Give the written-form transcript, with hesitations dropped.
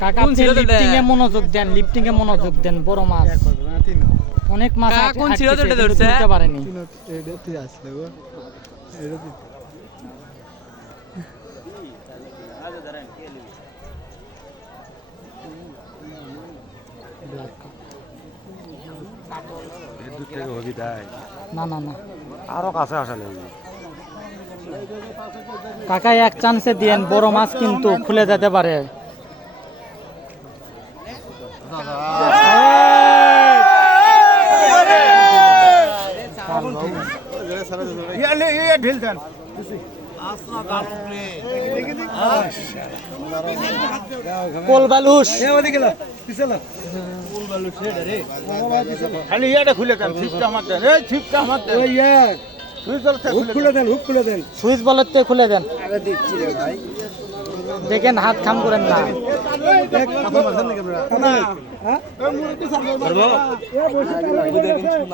কাকা আপনি লিফটিং এ মনোযোগ দেন, লিফটিং এ মনোযোগ দেন। বড় মাছ, অনেক মাছ কোন ছিল তো এটা ধরছে? ধরতে পারেনি। না না না, আরো কাছে আসলে কাকা এক চান্সে দিয়েন, বড় মাছ কিন্তু খুলে যেতে পারে। কোল বালুস খালি ইয়াটা খুলে দেন, ছিপটা আমার দেন, এই ছিপটা আমার দেন, খুলে দেন। সুইচ বলের থেকে খুলে দেন। দেখেন হাত খাম করেন না।